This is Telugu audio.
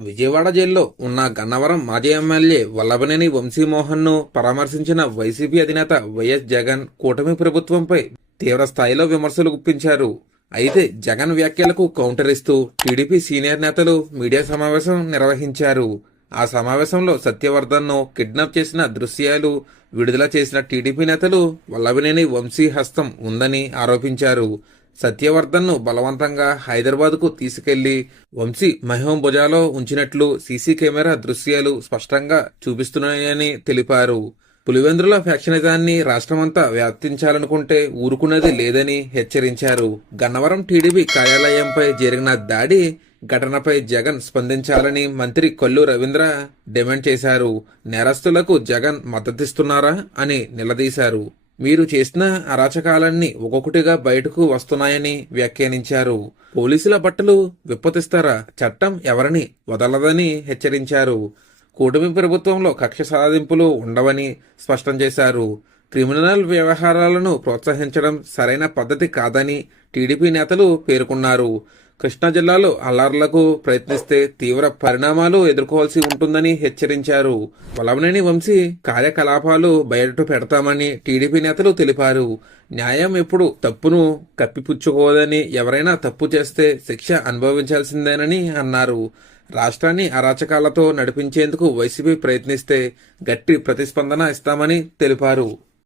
విజయవాడ జైల్లో ఉన్న గన్నవరం మాజీ ఎమ్మెల్యే వల్లభనేని వంశీమోహన్ను పరామర్శించిన వైసీపీ అధినేత వైఎస్ జగన్ కూటమి ప్రభుత్వంపై తీవ్ర స్థాయిలో విమర్శలు గుప్పించారు. అయితే జగన్ వ్యాఖ్యలకు కౌంటర్ ఇస్తూ టీడీపీ సీనియర్ నేతలు మీడియా సమావేశం నిర్వహించారు. ఆ సమావేశంలో సత్యవర్ధన్ను కిడ్నాప్ చేసిన దృశ్యాలు విడుదల చేసిన టీడీపీ నేతలు వల్లభనేని వంశీ హస్తం ఉందని ఆరోపించారు. సత్యవర్ధన్ను బలవంతంగా హైదరాబాద్కు తీసుకెళ్లి వంశీ మహోం భుజాలో ఉంచినట్లు సీసీ కెమెరా దృశ్యాలు స్పష్టంగా చూపిస్తున్నాయని తెలిపారు. పులివెందుల ఫ్యాక్షనిజాన్ని రాష్ట్రమంతా వ్యాప్తించాలనుకుంటే ఊరుకునేది లేదని హెచ్చరించారు. గన్నవరం టీడీపీ కార్యాలయంపై జరిగిన దాడి ఘటనపై జగన్ స్పందించాలని మంత్రి కొల్లు రవీంద్ర డిమాండ్ చేశారు. నేరస్తులకు జగన్ మద్దతిస్తున్నారా అని నిలదీశారు. మీరు చేసిన అరాచకాలన్నీ ఒక్కొక్కటిగా బయటకు వస్తున్నాయని వ్యాఖ్యానించారు. పోలీసుల బట్టలు విప్పతిస్తారా? చట్టం ఎవరిని వదలదని హెచ్చరించారు. కూటమి ప్రభుత్వంలో కక్ష సాధింపులు ఉండవని స్పష్టం చేశారు. క్రిమినల్ వ్యవహారాలను ప్రోత్సహించడం సరైన పద్ధతి కాదని టీడీపీ నేతలు పేర్కొన్నారు. కృష్ణా జిల్లాలో అల్లర్లకు ప్రయత్నిస్తే తీవ్ర పరిణామాలు ఎదుర్కోవాల్సి ఉంటుందని హెచ్చరించారు. వల్లభనేని వంశీ కార్యకలాపాలు బయట పెడతామని టీడీపీ నేతలు తెలిపారు. న్యాయం ఎప్పుడు తప్పును కప్పిపుచ్చుకోదని, ఎవరైనా తప్పు చేస్తే శిక్ష అనుభవించాల్సిందేనని అన్నారు. రాష్ట్రాన్ని అరాచకాలతో నడిపించేందుకు వైసీపీ ప్రయత్నిస్తే గట్టి ప్రతిస్పందన ఇస్తామని తెలిపారు.